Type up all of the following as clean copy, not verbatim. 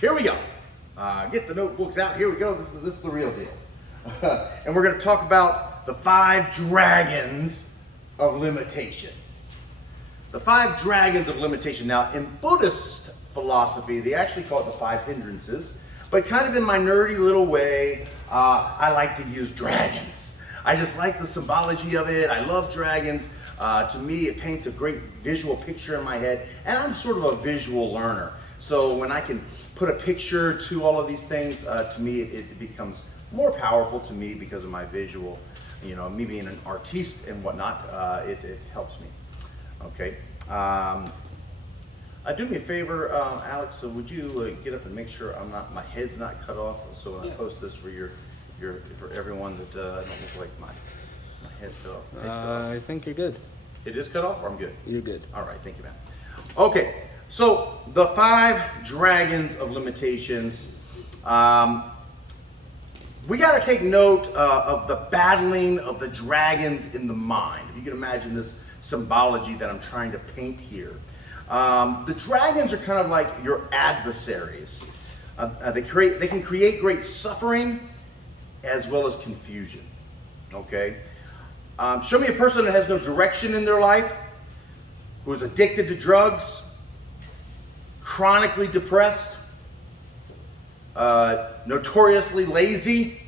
Here we go. Get the notebooks out. Here we go. This is the real deal. And we're going to talk about the 5 dragons of limitation. The 5 dragons of limitation. Now, in Buddhist philosophy, they actually call it the 5 hindrances. But kind of in my nerdy little way, I like to use dragons. I just like the symbology of it. I love dragons. To me, it paints a great visual picture in my head. And I'm sort of a visual learner. So when I can put a picture to all of these things, to me, it becomes more powerful to me because of my visual, me being an artiste and whatnot, it helps me. Okay. Do me a favor, Alex, so would you get up and make sure my head's not cut off, so when I post this for for everyone that I don't look like my head's cut off. I think you're good. It is cut off, or I'm good? You're good. All right, thank you, man. Okay, so the 5 dragons of limitations. We got to take note of the battling of the dragons in the mind. If you can imagine this symbology that I'm trying to paint here. The dragons are kind of like your adversaries. They can create great suffering as well as confusion. Okay? Show me a person that has no direction in their life, who is addicted to drugs, chronically depressed, notoriously lazy,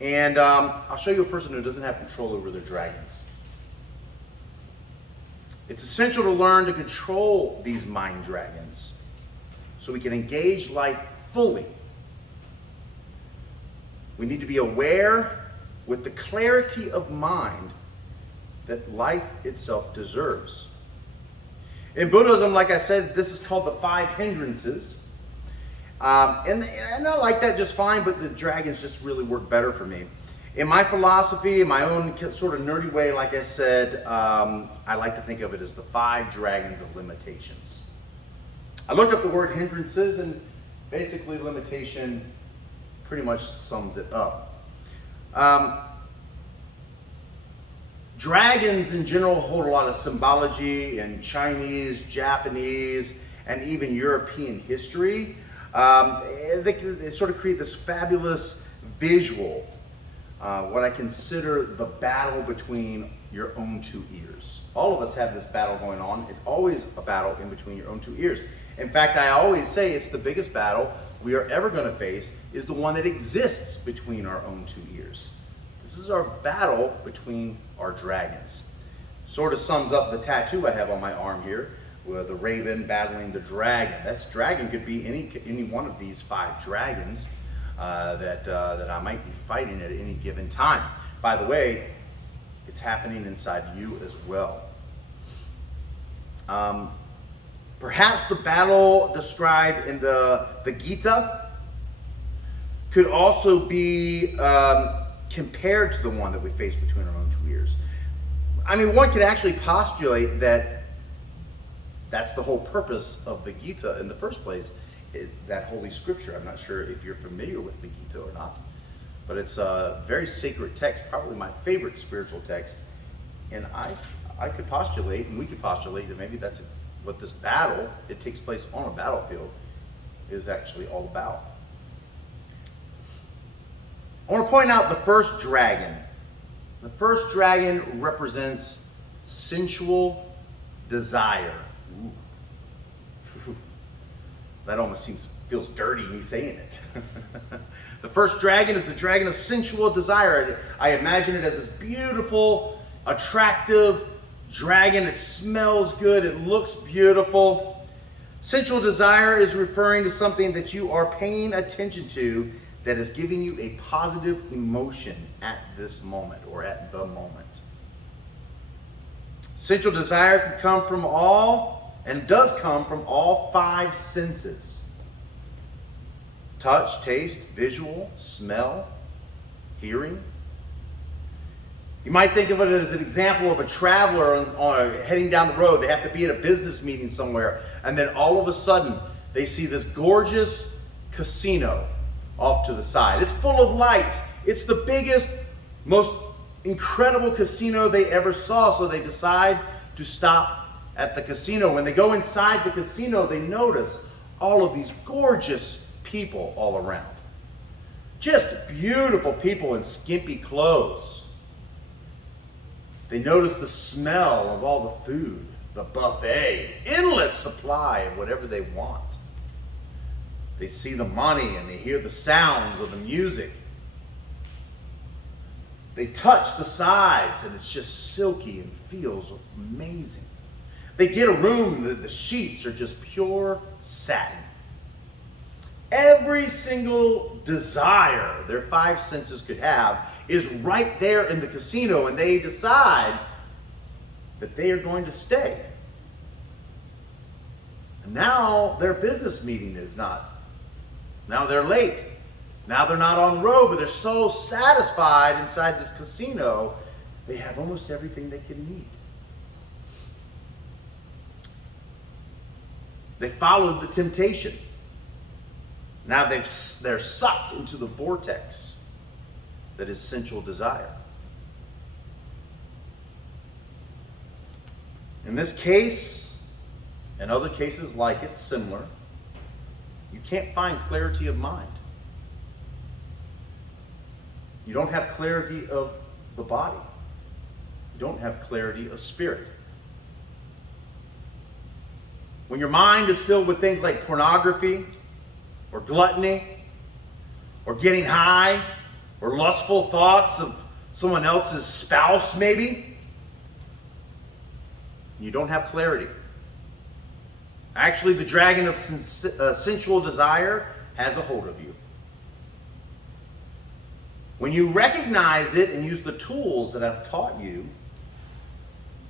and I'll show you a person who doesn't have control over their dragons. It's essential to learn to control these mind dragons so we can engage life fully. We need to be aware with the clarity of mind that life itself deserves. In Buddhism, like I said, this is called the 5 hindrances. And I like that just fine, but the dragons just really work better for me. In my philosophy, in my own sort of nerdy way, like I said, I like to think of it as the 5 dragons of limitations. I looked up the word hindrances, and basically limitation pretty much sums it up. Dragons in general hold a lot of symbology in Chinese, Japanese, and even European history. They sort of create this fabulous visual, what I consider the battle between your own 2 ears. All of us have this battle going on. It's always a battle in between your own 2 ears. In fact, I always say it's the biggest battle we are ever going to face is the one that exists between our own 2 ears. This is our battle between our dragons. Sort of sums up the tattoo I have on my arm here, with the raven battling the dragon. That dragon could be any one of these 5 dragons that I might be fighting at any given time. By the way, it's happening inside you as well. Perhaps the battle described in the Gita could also be compared to the one that we face between our own 2 ears. I mean, one could actually postulate that that's the whole purpose of the Gita in the first place, that holy scripture. I'm not sure if you're familiar with the Gita or not, but it's a very sacred text, probably my favorite spiritual text. And I could postulate, and we could postulate, that maybe that's what this battle, it takes place on a battlefield, is actually all about. I want to point out the first dragon. The first dragon represents sensual desire. Ooh. That almost feels dirty me saying it. The first dragon is the dragon of sensual desire. I imagine it as this beautiful, attractive dragon. It smells good. It looks beautiful. Sensual desire is referring to something that you are paying attention to that is giving you a positive emotion at this moment or at the moment. Sensual desire can come from all, and does come from all 5 senses. Touch, taste, visual, smell, hearing. You might think of it as an example of a traveler heading down the road. They have to be at a business meeting somewhere, and then all of a sudden they see this gorgeous casino off to the side. It's full of lights. It's the biggest, most incredible casino they ever saw, so they decide to stop at the casino. When they go inside the casino, they notice all of these gorgeous people all around. Just beautiful people in skimpy clothes. They notice the smell of all the food, the buffet, endless supply of whatever they want. They see the money and they hear the sounds of the music. They touch the sides and it's just silky and feels amazing. They get a room and the sheets are just pure satin. Every single desire their five senses could have is right there in the casino, and they decide that they are going to stay. And now their business meeting is not. Now they're late. Now they're not on the road, but they're so satisfied inside this casino, they have almost everything they can need. They followed the temptation. Now they're sucked into the vortex that is sensual desire. In this case, and other cases like it, similar, you can't find clarity of mind. You don't have clarity of the body. You don't have clarity of spirit. When your mind is filled with things like pornography, or gluttony, or getting high, or lustful thoughts of someone else's spouse maybe, you don't have clarity. Actually, the dragon of sensual desire has a hold of you. When you recognize it and use the tools that I've taught you,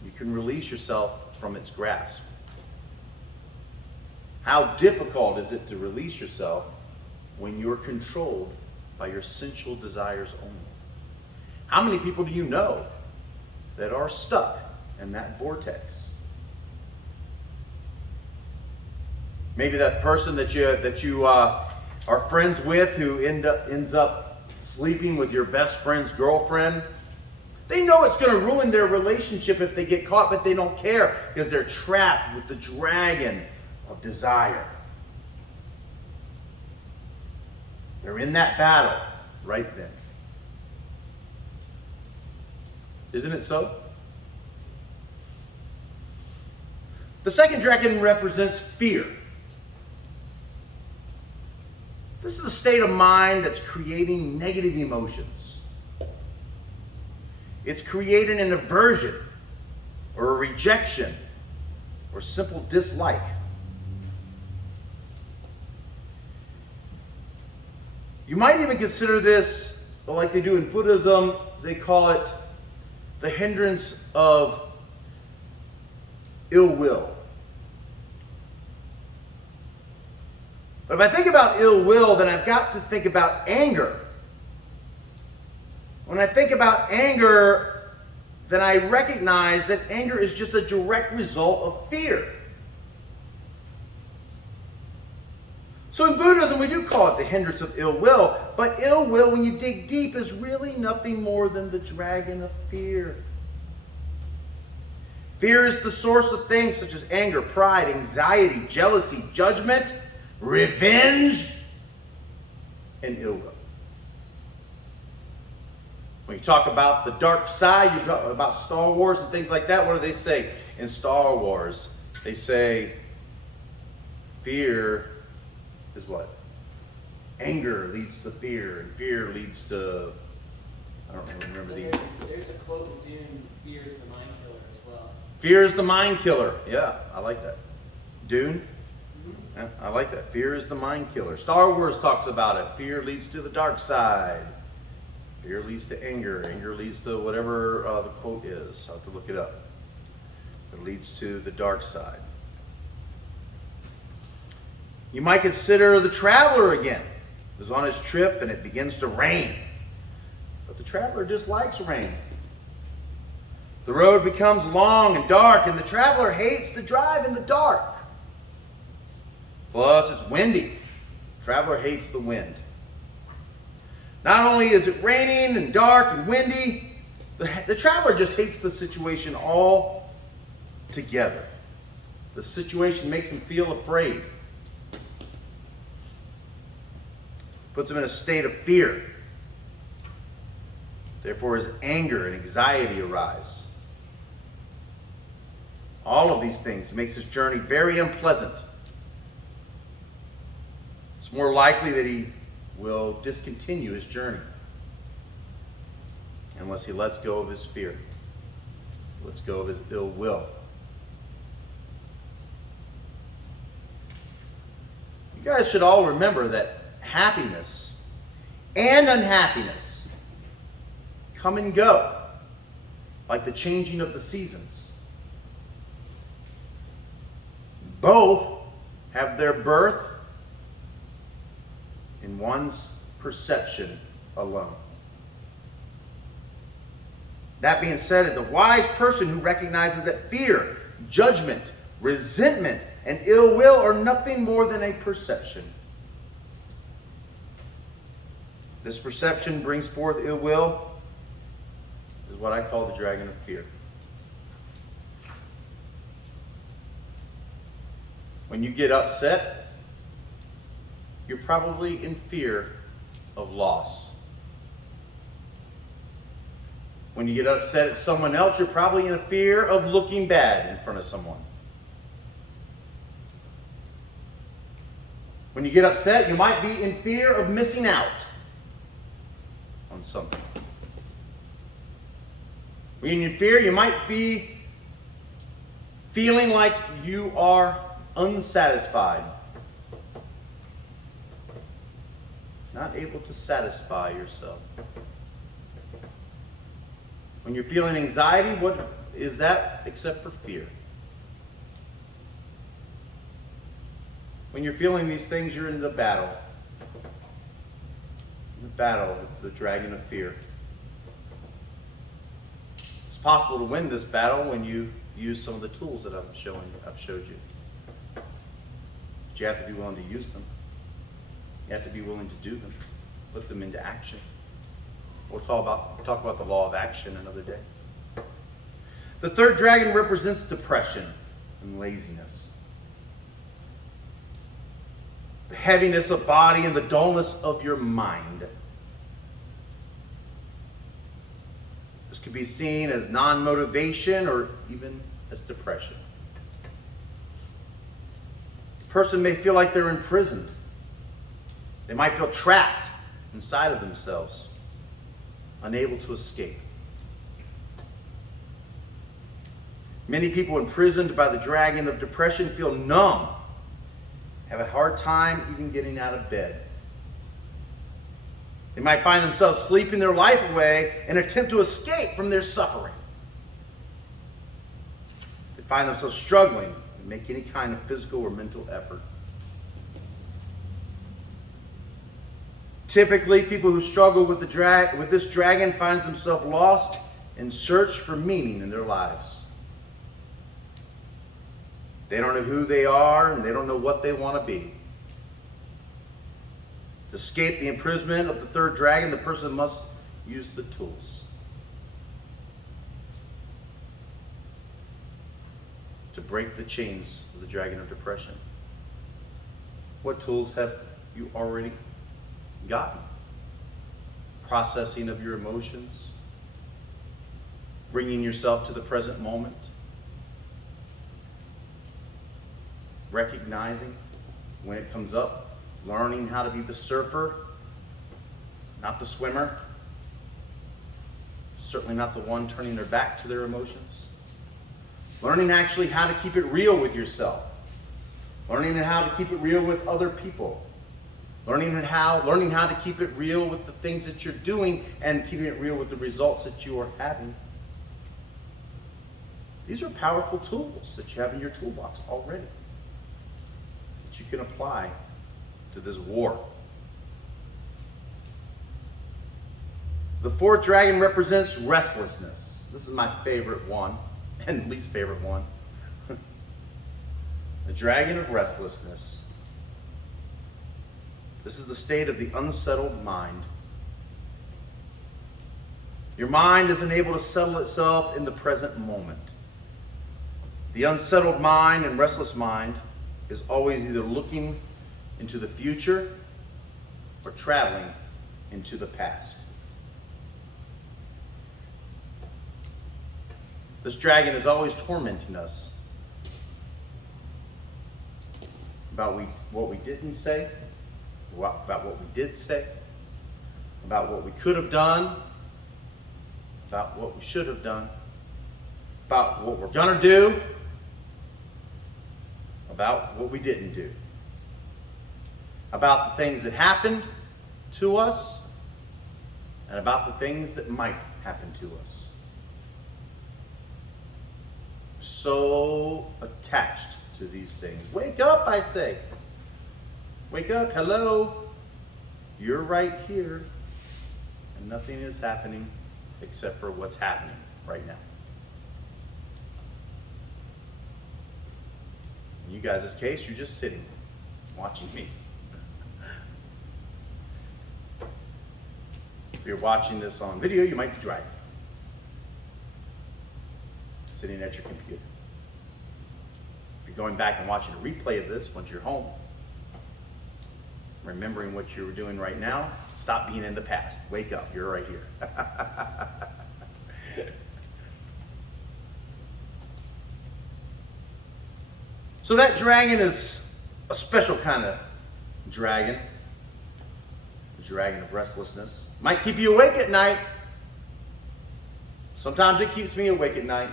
you can release yourself from its grasp. How difficult is it to release yourself when you're controlled by your sensual desires only? How many people do you know that are stuck in that vortex? Maybe that person that you are friends with who ends up sleeping with your best friend's girlfriend. They know it's going to ruin their relationship if they get caught, but they don't care because they're trapped with the dragon of desire. They're in that battle right then. Isn't it so? The second dragon represents fear. This is a state of mind that's creating negative emotions. It's creating an aversion or a rejection or simple dislike. You might even consider this, like they do in Buddhism, they call it the hindrance of ill will. But if I think about ill will, then I've got to think about anger. When I think about anger, then I recognize that anger is just a direct result of fear. So in Buddhism, we do call it the hindrance of ill will, but ill will, when you dig deep, is really nothing more than the dragon of fear. Fear is the source of things such as anger, pride, anxiety, jealousy, judgment, revenge, and ill will. When you talk about the dark side, you talk about Star Wars and things like that, what do they say in Star Wars? They say fear is what? Anger leads to fear, and fear leads to, I don't really remember these. There's a quote in Dune, fear is the mind killer as well. Fear is the mind killer. Yeah, I like that. Dune? Yeah, I like that. Fear is the mind killer. Star Wars talks about it. Fear leads to the dark side. Fear leads to anger. Anger leads to whatever the quote is. I'll have to look it up. It leads to the dark side. You might consider the traveler again. He was on his trip and it begins to rain. But the traveler dislikes rain. The road becomes long and dark, and the traveler hates to drive in the dark. Plus, it's windy. The traveler hates the wind. Not only is it raining and dark and windy, the traveler just hates the situation all together. The situation makes him feel afraid. Puts him in a state of fear. Therefore, his anger and anxiety arise. All of these things makes his journey very unpleasant. It's more likely that he will discontinue his journey unless he lets go of his fear, lets go of his ill will. You guys should all remember that happiness and unhappiness come and go like the changing of the seasons. Both have their birth in one's perception alone. That being said, the wise person who recognizes that fear, judgment, resentment, and ill will are nothing more than a perception. This perception brings forth ill will, is what I call the dragon of fear. When you get upset, you're probably in fear of loss. When you get upset at someone else, you're probably in a fear of looking bad in front of someone. When you get upset, you might be in fear of missing out on something. When you're in fear, you might be feeling like you are unsatisfied, not able to satisfy yourself. When you're feeling anxiety, what is that except for fear? When you're feeling these things, you're in the battle. The battle with the dragon of fear. It's possible to win this battle when you use some of the tools that I've showed you. But you have to be willing to use them. You have to be willing to do them, put them into action. We'll talk about the law of action another day. The third dragon represents depression and laziness. The heaviness of body and the dullness of your mind. This could be seen as non-motivation or even as depression. The person may feel like they're imprisoned. They might feel trapped inside of themselves, unable to escape. Many people imprisoned by the dragon of depression feel numb, have a hard time even getting out of bed. They might find themselves sleeping their life away in an attempt to escape from their suffering. They find themselves struggling to make any kind of physical or mental effort. Typically, people who struggle with this dragon finds themselves lost in search for meaning in their lives. They don't know who they are, and they don't know what they want to be. To escape the imprisonment of the third dragon, the person must use the tools. To break the chains of the dragon of depression. What tools have you already gotten? Processing of your emotions, bringing yourself to the present moment, recognizing when it comes up, learning how to be the surfer, not the swimmer, certainly not the one turning their back to their emotions, learning actually how to keep it real with yourself, learning how to keep it real with other people, learning how to keep it real with the things that you're doing and keeping it real with the results that you are having. These are powerful tools that you have in your toolbox already that you can apply to this war. The fourth dragon represents restlessness. This is my favorite one and least favorite one. The dragon of restlessness. This is the state of the unsettled mind. Your mind is unable to settle itself in the present moment. The unsettled mind and restless mind is always either looking into the future or traveling into the past. This dragon is always tormenting us about what we didn't say, about what we did say, about what we could have done, about what we should have done, about what we're gonna do, about what we didn't do, about the things that happened to us, and about the things that might happen to us. So attached to these things. Wake up, I say. Wake up, hello. You're right here. And nothing is happening except for what's happening right now. In you guys' case, you're just sitting, watching me. If you're watching this on video, you might be driving. Sitting at your computer. If you're going back and watching a replay of this once you're home, remembering what you were doing right now, stop being in the past. Wake up, you're right here. So that dragon is a special kind of dragon. The dragon of restlessness. Might keep you awake at night. Sometimes it keeps me awake at night.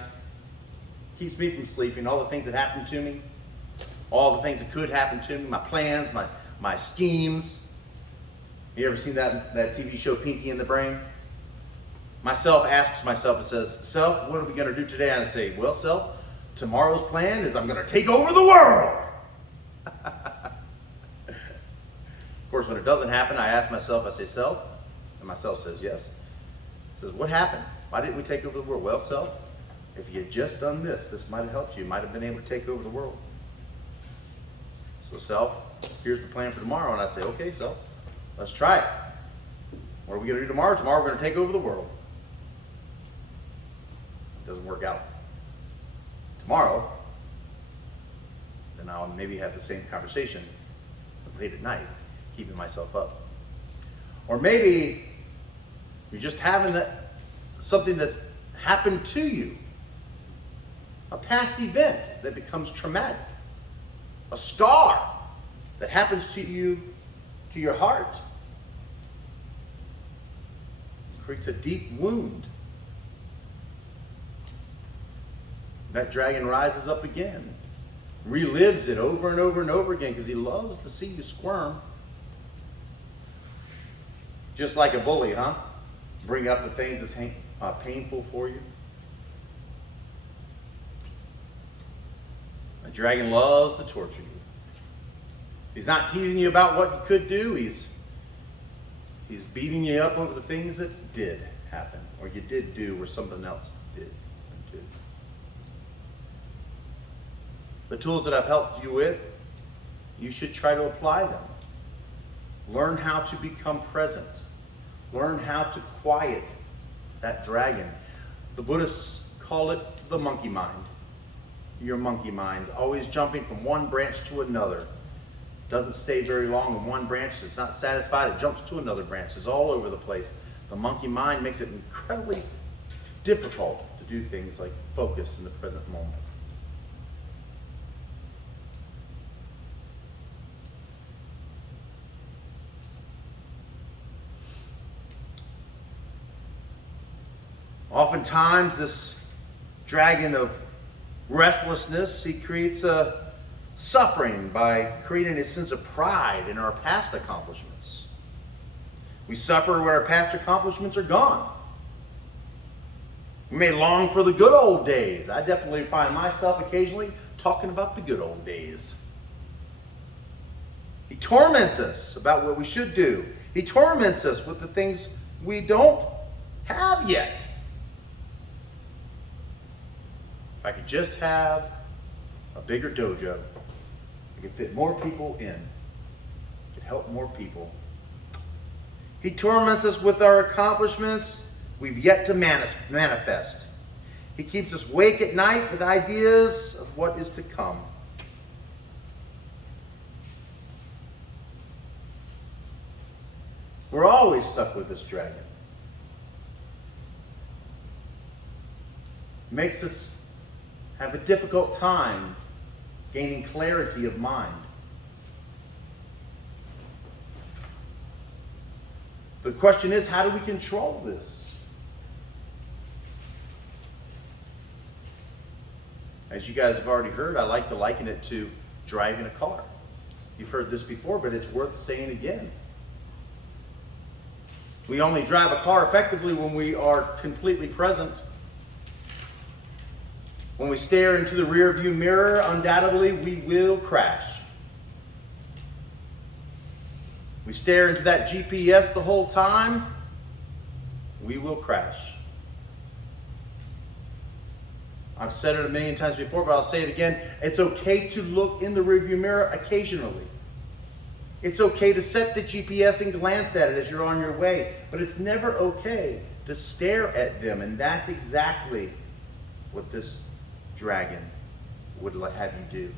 Keeps me from sleeping. All the things that happened to me. All the things that could happen to me. My plans, my schemes. You ever seen that TV show Pinky and the Brain? Myself asks myself, it says, self, what are we going to do today? And I say, well, self, tomorrow's plan is I'm going to take over the world. Of course, when it doesn't happen, I ask myself, I say, self, and myself says, yes. It says, what happened? Why didn't we take over the world? Well, self, if you had just done this, this might have helped you. You might have been able to take over the world. So, self, here's the plan for tomorrow. And I say, okay, self, let's try it. What are we going to do tomorrow? Tomorrow we're going to take over the world. It doesn't work out tomorrow, then I'll maybe have the same conversation late at night, keeping myself up. Or maybe you're just having something that's happened to you, a past event that becomes traumatic, a scar that happens to you, to your heart, it creates a deep wound. That dragon rises up again, relives it over and over and over again because he loves to see you squirm. Just like a bully, huh? Bring up the things that's painful for you. The dragon loves to torture you. He's not teasing you about what you could do. He's beating you up over the things that did happen, or you did do, or something else did. The tools that I've helped you with, you should try to apply them. Learn how to become present. Learn how to quiet that dragon. The Buddhists call it the monkey mind. Your monkey mind, always jumping from one branch to another. Doesn't stay very long in one branch. It's not satisfied. It jumps to another branch. It's all over the place. The monkey mind makes it incredibly difficult to do things like focus in the present moment. Oftentimes, this dragon of restlessness, he creates a suffering by creating a sense of pride in our past accomplishments. We suffer when our past accomplishments are gone. We may long for the good old days. I definitely find myself occasionally talking about the good old days. He torments us about what we should do. He torments us with the things we don't have yet. If I could just have a bigger dojo, I could fit more people in, I could help more people. He torments us with our accomplishments we've yet to manifest. He keeps us awake at night with ideas of what is to come. We're always stuck with this dragon. It makes us have a difficult time gaining clarity of mind. The question is, how do we control this? As you guys have already heard, I like to liken it to driving a car. You've heard this before, but it's worth saying again. We only drive a car effectively when we are completely present. When we stare into the rear view mirror, undoubtedly we will crash. We stare into that GPS the whole time, we will crash. I've said it a million times before, but I'll say it again. It's okay to look in the rearview mirror occasionally. It's okay to set the GPS and glance at it as you're on your way, but it's never okay to stare at them, and that's exactly what this dragon would have you do.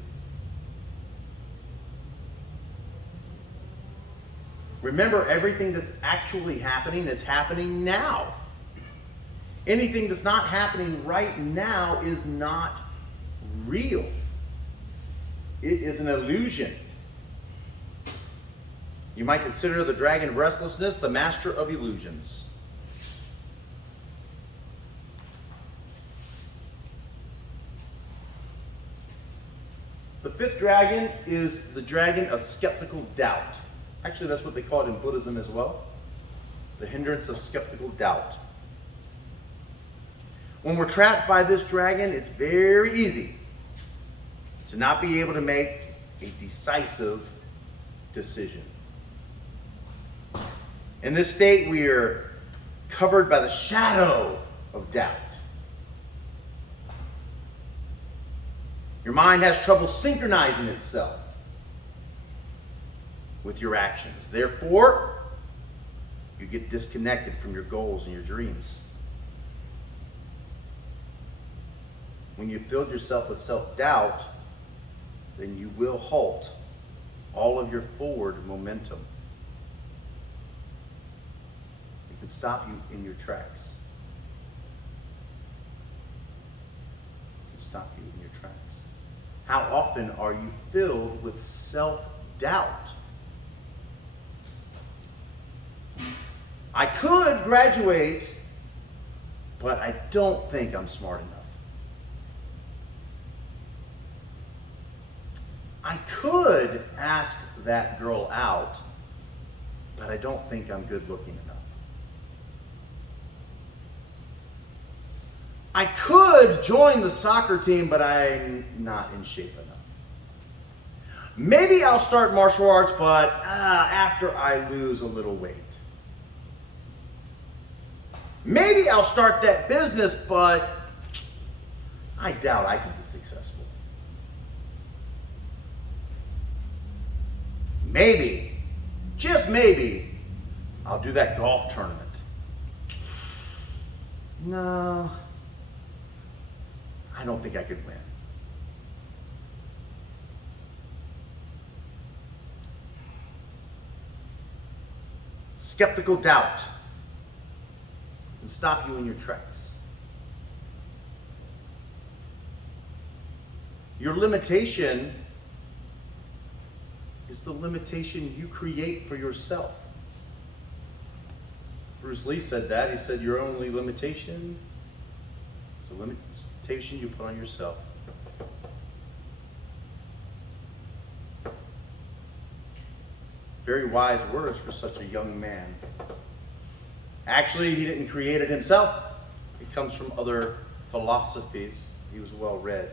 Remember, everything that's actually happening is happening now. Anything that's not happening right now is not real. It is an illusion. You might consider the dragon of restlessness the master of illusions. The fifth dragon is the dragon of skeptical doubt. Actually, that's what they call it in Buddhism as well. The hindrance of skeptical doubt. When we're trapped by this dragon, it's very easy to not be able to make a decisive decision. In this state, we are covered by the shadow of doubt. Your mind has trouble synchronizing itself with your actions. Therefore, you get disconnected from your goals and your dreams. When you've filled yourself with self-doubt, then you will halt all of your forward momentum. It can stop you in your tracks. It can stop you in your tracks. How often are you filled with self-doubt? I could graduate, but I don't think I'm smart enough. I could ask that girl out, but I don't think I'm good looking enough. I could join the soccer team, but I'm not in shape enough. Maybe I'll start martial arts, but after I lose a little weight. Maybe I'll start that business, but I doubt I can be successful. Maybe, just maybe, I'll do that golf tournament. No, I don't think I could win. Skeptical doubt can stop you in your tracks. Your limitation is the limitation you create for yourself. Bruce Lee said that. He said, your only limitation is a limitation you put on yourself. Very wise words for such a young man. Actually, he didn't create it himself. It comes from other philosophies. He was well read.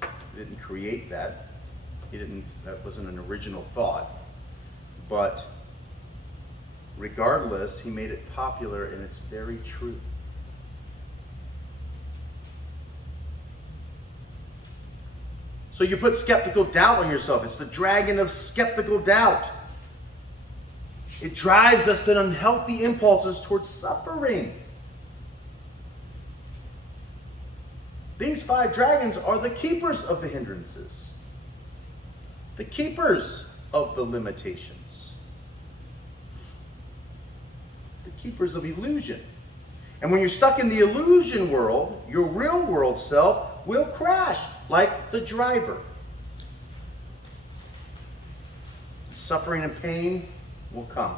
He didn't create that. That wasn't an original thought. But regardless, he made it popular, and it's very true. So you put skeptical doubt on yourself. It's the dragon of skeptical doubt. It drives us to unhealthy impulses towards suffering. These 5 dragons are the keepers of the hindrances, the keepers of the limitations, the keepers of illusion. And when you're stuck in the illusion world, your real world self will crash like the driver. Suffering and pain will come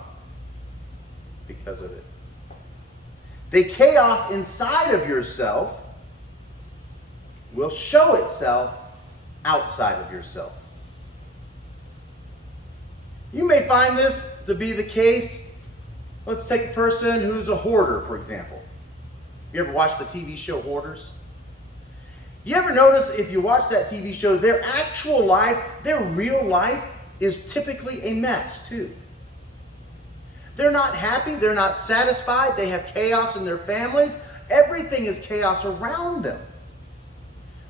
because of it. The chaos inside of yourself will show itself outside of yourself. You may find this to be the case. Let's take a person who's a hoarder, for example. You ever watch the TV show Hoarders? You ever notice if you watch that TV show, their actual life, their real life, is typically a mess too. They're not happy, they're not satisfied, they have chaos in their families. Everything is chaos around them.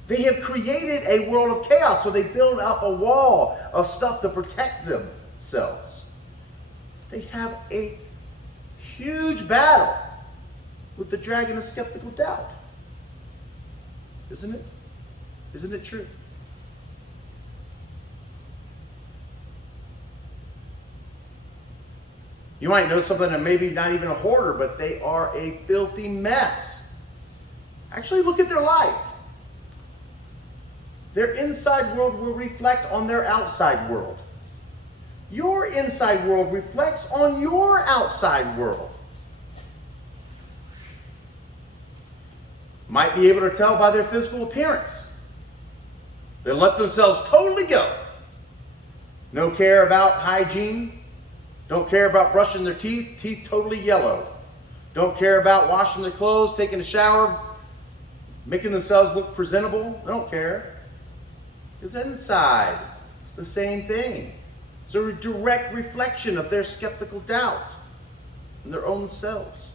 They have created a world of chaos, so they build up a wall of stuff to protect themselves. They have a huge battle with the dragon of skeptical doubt. Isn't it? Isn't it true? You might know something that maybe not even a hoarder, but they are a filthy mess. Actually, look at their life. Their inside world will reflect on their outside world. Your inside world reflects on your outside world. Might be able to tell by their physical appearance. They let themselves totally go. No care about hygiene. Don't care about brushing their teeth, teeth totally yellow. Don't care about washing their clothes, taking a shower, making themselves look presentable. They don't care. Because inside, it's the same thing. It's a direct reflection of their skeptical doubt in their own selves.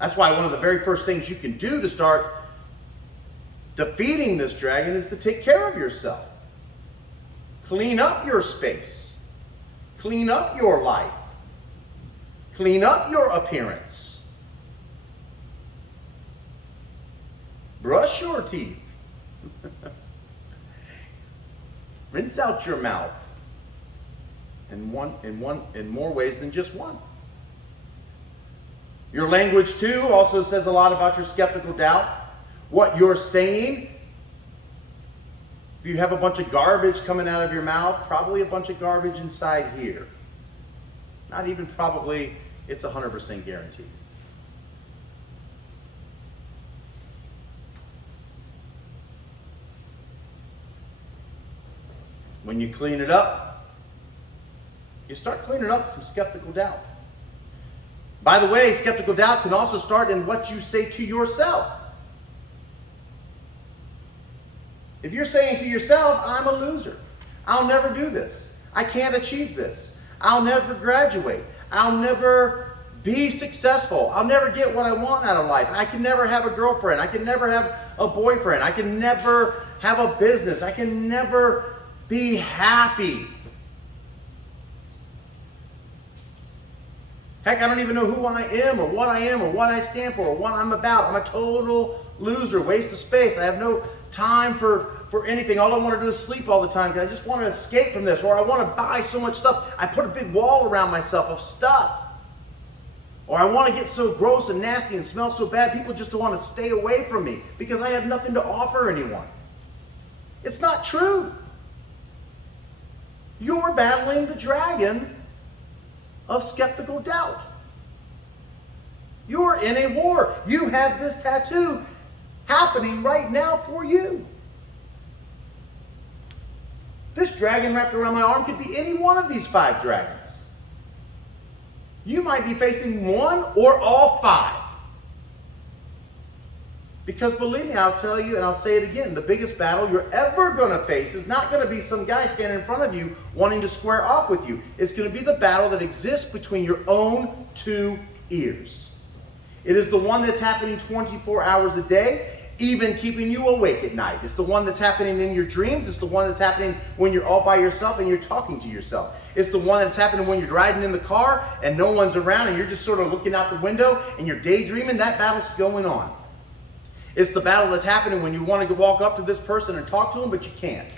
That's why one of the very first things you can do to start defeating this dragon is to take care of yourself. Clean up your space. Clean up your life. Clean up your appearance. Brush your teeth. Rinse out your mouth in more ways than just one. Your language too also says a lot about your skeptical doubt. What you're saying. If you have a bunch of garbage coming out of your mouth, probably a bunch of garbage inside here. Not even probably, it's 100% guaranteed. When you clean it up, you start cleaning up some skeptical doubt. By the way, skeptical doubt can also start in what you say to yourself. If you're saying to yourself, I'm a loser. I'll never do this. I can't achieve this. I'll never graduate. I'll never be successful. I'll never get what I want out of life. I can never have a girlfriend. I can never have a boyfriend. I can never have a business. I can never be happy. Heck, I don't even know who I am or what I stand for or what I'm about. I'm a total loser, waste of space. I have no time for anything. All I want to do is sleep all the time because I just want to escape from this, or I want to buy so much stuff. I put a big wall around myself of stuff. Or I want to get so gross and nasty and smell so bad, people just want to stay away from me because I have nothing to offer anyone. It's not true. You're battling the dragon of skeptical doubt. You're in a war. You have this tattoo happening right now for you. This dragon wrapped around my arm could be any one of these 5 dragons. You might be facing one or all 5. Because believe me, I'll tell you and I'll say it again, the biggest battle you're ever going to face is not going to be some guy standing in front of you wanting to square off with you. It's going to be the battle that exists between your own 2 ears. It is the one that's happening 24 hours a day, even keeping you awake at night. It's the one that's happening in your dreams. It's the one that's happening when you're all by yourself and you're talking to yourself. It's the one that's happening when you're riding in the car and no one's around and you're just sort of looking out the window and you're daydreaming. That battle's going on. It's the battle that's happening when you want to walk up to this person and talk to them, but you can't.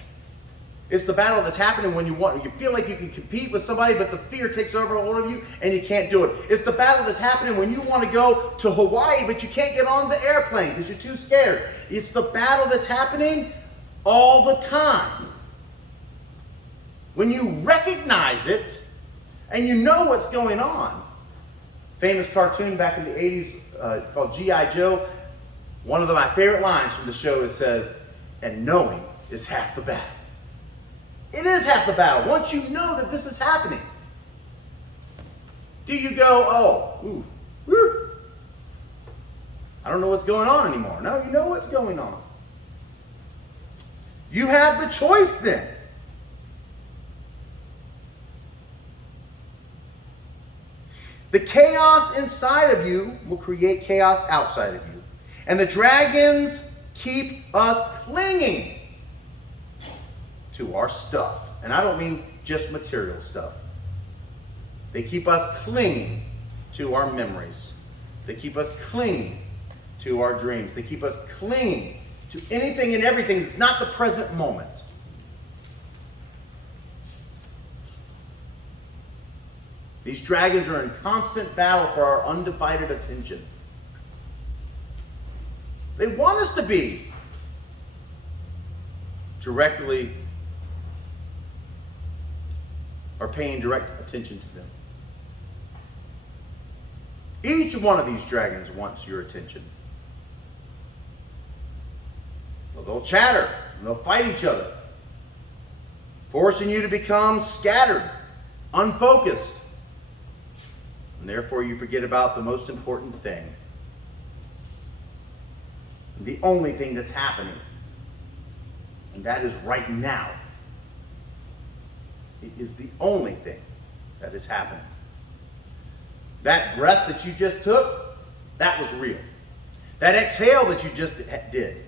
It's the battle that's happening when you feel like you can compete with somebody, but the fear takes over hold of you and you can't do it. It's the battle that's happening when you want to go to Hawaii, but you can't get on the airplane because you're too scared. It's the battle that's happening all the time. When you recognize it and you know what's going on. Famous cartoon back in the 80s called G.I. Joe. One of my favorite lines from the show, it says, "And knowing is half the battle." It is half the battle. Once you know that this is happening, do you go, oh, ooh, woo, I don't know what's going on anymore? No, you know what's going on. You have the choice then. The chaos inside of you will create chaos outside of you. And the dragons keep us clinging to our stuff. And I don't mean just material stuff. They keep us clinging to our memories. They keep us clinging to our dreams. They keep us clinging to anything and everything that's not the present moment. These dragons are in constant battle for our undivided attention. They want us to be directly or paying direct attention to them. Each one of these dragons wants your attention. Well, they'll chatter and they'll fight each other, forcing you to become scattered, unfocused, and therefore you forget about the most important thing. The only thing that's happening, and that is right now. It is the only thing that is happening. That breath that you just took, that was real. That exhale that you just did,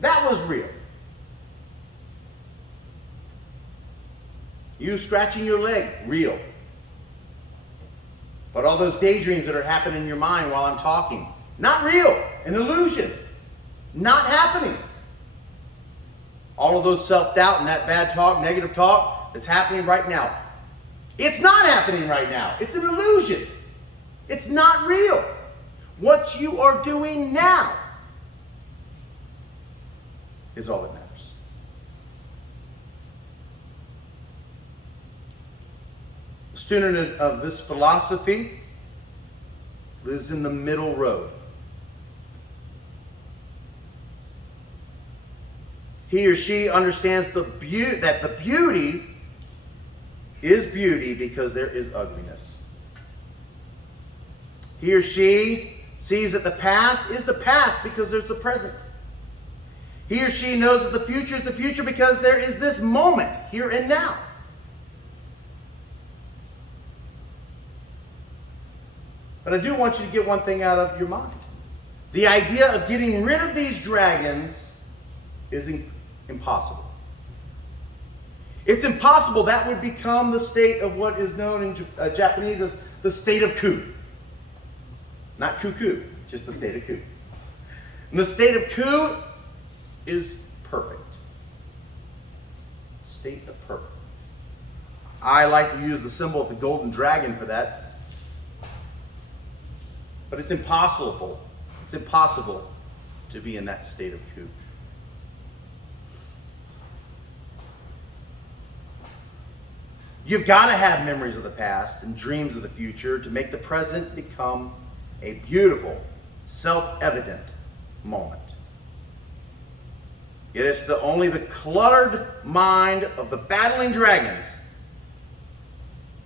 that was real. You scratching your leg, real. But all those daydreams that are happening in your mind while I'm talking, not real, an illusion, not happening. All of those self-doubt and that bad talk, negative talk that's happening right now, it's not happening right now. It's an illusion. It's not real. What you are doing now is all that matters. A student of this philosophy lives in the middle road. He or she understands that the beauty is beauty because there is ugliness. He or she sees that the past is the past because there's the present. He or she knows that the future is the future because there is this moment, here and now. But I do want you to get one thing out of your mind. The idea of getting rid of these dragons is impossible. It's impossible. That would become the state of what is known in Japanese as the state of ku. Not cuckoo, just the state of ku. And the state of ku is perfect. State of perfect. I like to use the symbol of the golden dragon for that. But it's impossible. It's impossible to be in that state of ku. You've got to have memories of the past and dreams of the future to make the present become a beautiful, self-evident moment. Yet it's only the cluttered mind of the battling dragons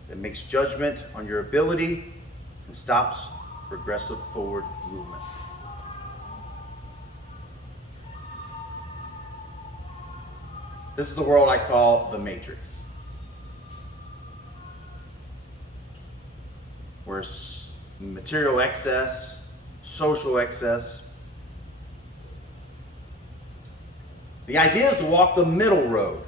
that makes judgment on your ability and stops progressive forward movement. This is the world I call the Matrix, where material excess, social excess, The idea is to walk the middle road.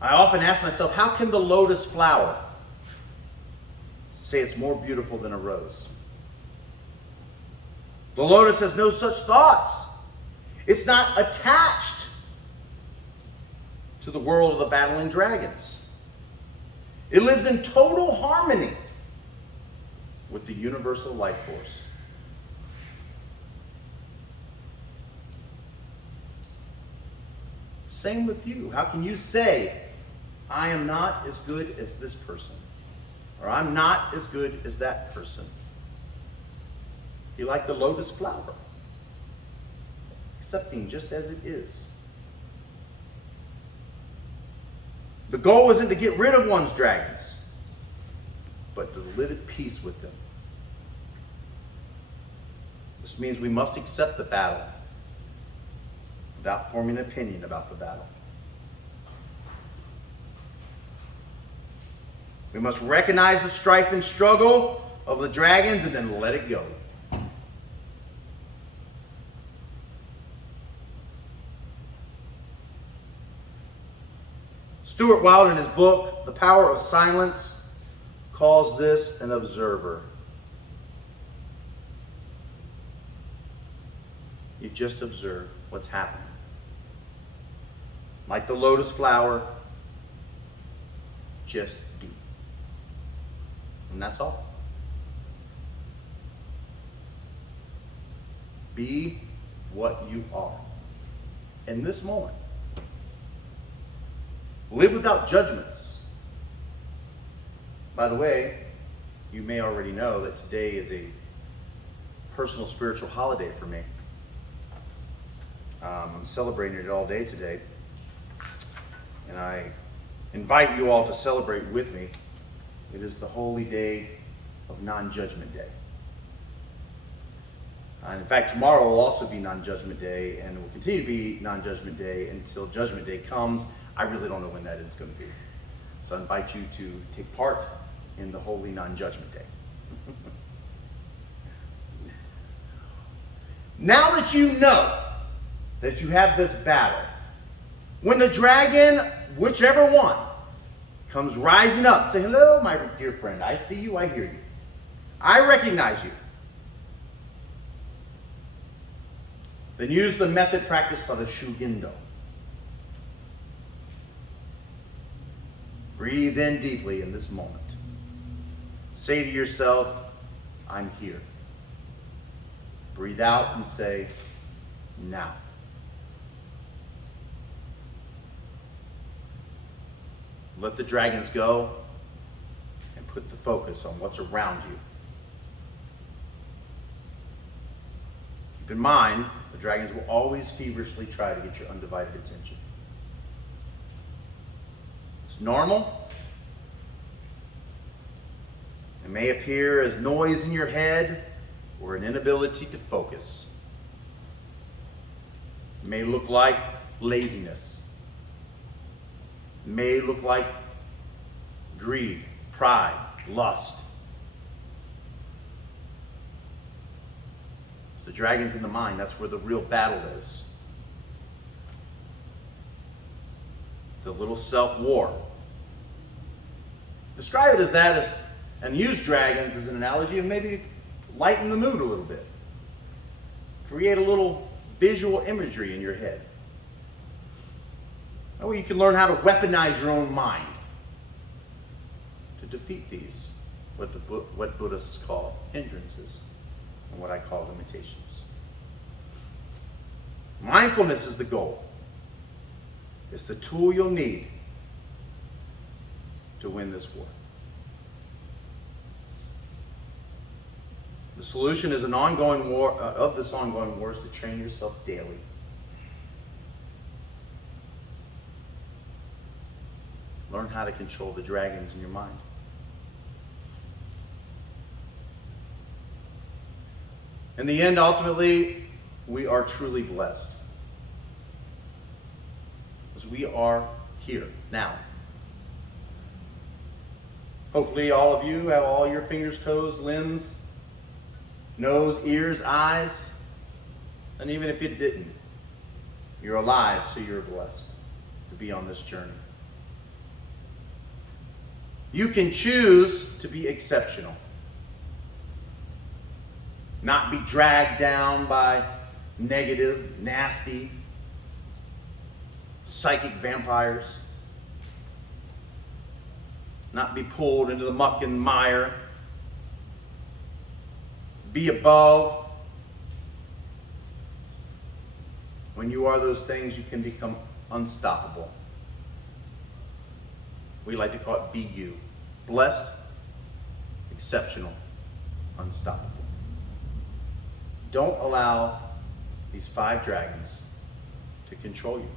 I often ask myself, how can the lotus flower say it's more beautiful than a rose? The lotus has no such thoughts. It's not attached to the world of the battling dragons. It lives in total harmony with the universal life force. Same with you. How can you say, I am not as good as this person, or I'm not as good as that person? You're like the lotus flower, accepting just as it is. The goal isn't to get rid of one's dragons, but to live at peace with them. This means we must accept the battle without forming an opinion about the battle. We must recognize the strife and struggle of the dragons and then let it go. Stuart Wilde, in his book, The Power of Silence, calls this an observer. You just observe what's happening. Like the lotus flower, just be. And that's all. Be what you are in this moment. Live without judgments. By the way, you may already know that today is a personal spiritual holiday for me. I'm celebrating it all day today. And I invite you all to celebrate with me. It is the holy day of non-judgment day. And in fact, tomorrow will also be non-judgment day, and it will continue to be non-judgment day until judgment day comes. I really don't know when that is going to be. So I invite you to take part in the holy non-judgment day. Now that you know that you have this battle, when the dragon, whichever one, comes rising up, say, hello, my dear friend. I see you, I hear you. I recognize you. Then use the method practiced by the Shugindo. Breathe in deeply in this moment. Say to yourself, I'm here. Breathe out and say, now. Let the dragons go and put the focus on what's around you. Keep in mind, the dragons will always feverishly try to get your undivided attention. It's normal. It may appear as noise in your head or an inability to focus. It may look like laziness. It may look like greed, pride, lust. The dragon's in the mind. That's where the real battle is. The little self-war. Describe it as that, and use dragons as an analogy, and maybe lighten the mood a little bit. Create a little visual imagery in your head. That way you can learn how to weaponize your own mind to defeat these, what Buddhists call hindrances, and what I call limitations. Mindfulness is the goal. It's the tool you'll need to win this war. The solution is an ongoing war, of this ongoing war is to train yourself daily. Learn how to control the dragons in your mind. In the end, ultimately, we are truly blessed. Because we are here, now. Hopefully all of you have all your fingers, toes, limbs nose, ears, eyes, and even if it didn't, you're alive, so you're blessed to be on this journey. You can choose to be exceptional. Not be dragged down by negative, nasty, psychic vampires. Not be pulled into the muck and mire. Be above. When you are those things, you can become unstoppable. We like to call it be you. Blessed, exceptional, unstoppable. Don't allow these 5 dragons to control you.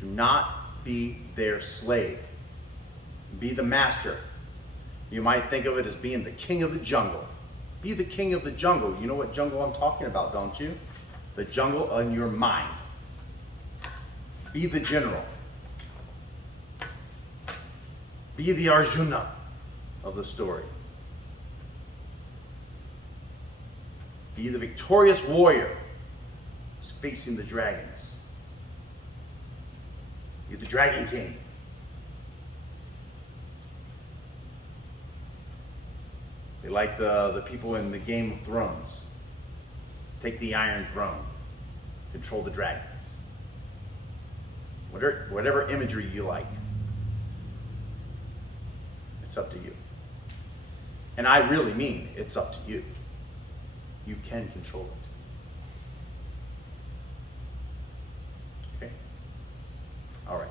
Do not be their slave. Be the master. You might think of it as being the king of the jungle. Be the king of the jungle. You know what jungle I'm talking about, don't you? The jungle in your mind. Be the general. Be the Arjuna of the story. Be the victorious warrior who's facing the dragons. Be the Dragon King. Be like the people in the Game of Thrones. Take the Iron Throne. Control the dragons. Whatever imagery you like. It's up to you. And I really mean it's up to you. You can control it. Okay? All right.